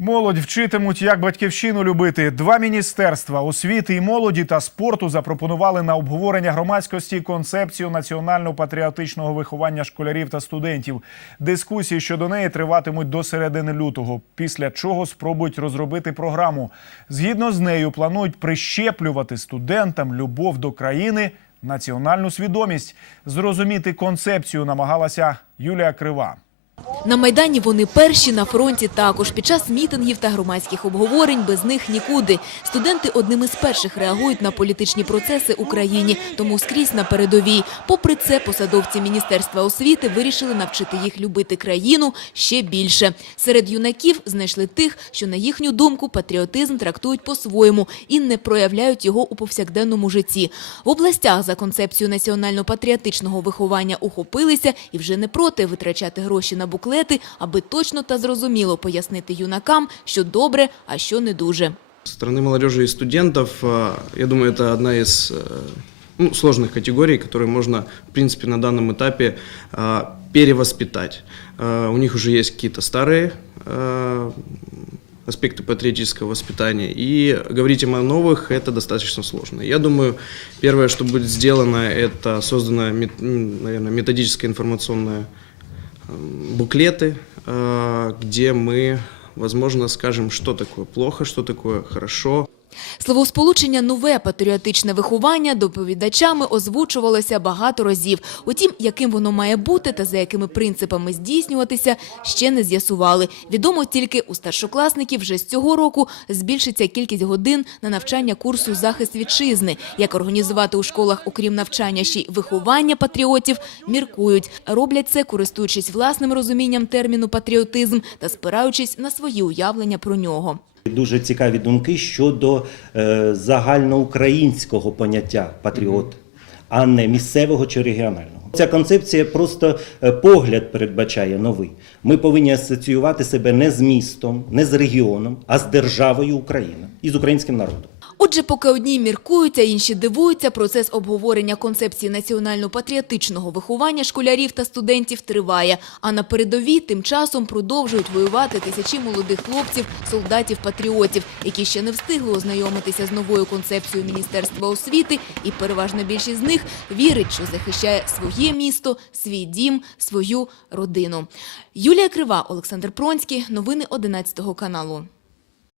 Молодь вчитимуть, як батьківщину любити. Два міністерства освіти і молоді та спорту запропонували на обговорення громадськості концепцію національно-патріотичного виховання школярів та студентів. Дискусії щодо неї триватимуть до середини лютого. Після чого спробують розробити програму. Згідно з нею, планують прищеплювати студентам любов до країни, національну свідомість. Зрозуміти концепцію намагалася Юлія Крива. На Майдані вони перші, на фронті також. Під час мітингів та громадських обговорень без них нікуди. Студенти одними з перших реагують на політичні процеси Україні, тому скрізь на передовій. Попри це, посадовці Міністерства освіти вирішили навчити їх любити країну ще більше. Серед юнаків знайшли тих, що, на їхню думку, патріотизм трактують по-своєму і не проявляють його у повсякденному житті. В областях за концепцію національно-патріотичного виховання ухопилися і вже не проти витрачати гроші на буклети, аби точно та зрозуміло пояснити юнакам, що добре, а що не дуже. Со стороны молодежи и студентов, э, я думаю, это одна из э, ну, сложных категорий, которые можно, в принципе, на данном этапе э, перевоспитать. Э, У них уже есть какие-то старые э, аспекты патриотического воспитания, и говорить им о новых это достаточно сложно. Я думаю, первое, что будет сделано, это создана, мет- м, наверное, методическая информационная м, буклеты, э, где мы, возможно, скажем, что такое плохо, что такое хорошо. Словосполучення «нове патріотичне виховання» доповідачами озвучувалося багато разів. Утім, яким воно має бути та за якими принципами здійснюватися, ще не з'ясували. Відомо тільки у старшокласників вже з цього року збільшиться кількість годин на навчання курсу «Захист вітчизни». Як організувати у школах, окрім навчання, ще й виховання патріотів, міркують. Роблять це, користуючись власним розумінням терміну «патріотизм» та спираючись на свої уявлення про нього. Дуже цікаві думки щодо е, загальноукраїнського поняття патріот, а не місцевого чи регіонального. Ця концепція просто е, погляд передбачає новий. Ми повинні асоціювати себе не з містом, не з регіоном, а з державою Україна і з українським народом. Отже, поки одні міркують, а інші дивуються, процес обговорення концепції національно-патріотичного виховання школярів та студентів триває. А на передовій тим часом продовжують воювати тисячі молодих хлопців, солдатів-патріотів, які ще не встигли ознайомитися з новою концепцією Міністерства освіти, і переважна більшість з них вірить, що захищає своє місто, свій дім, свою родину. Юлія Крива, Олександр Пронський. Новини 11 каналу.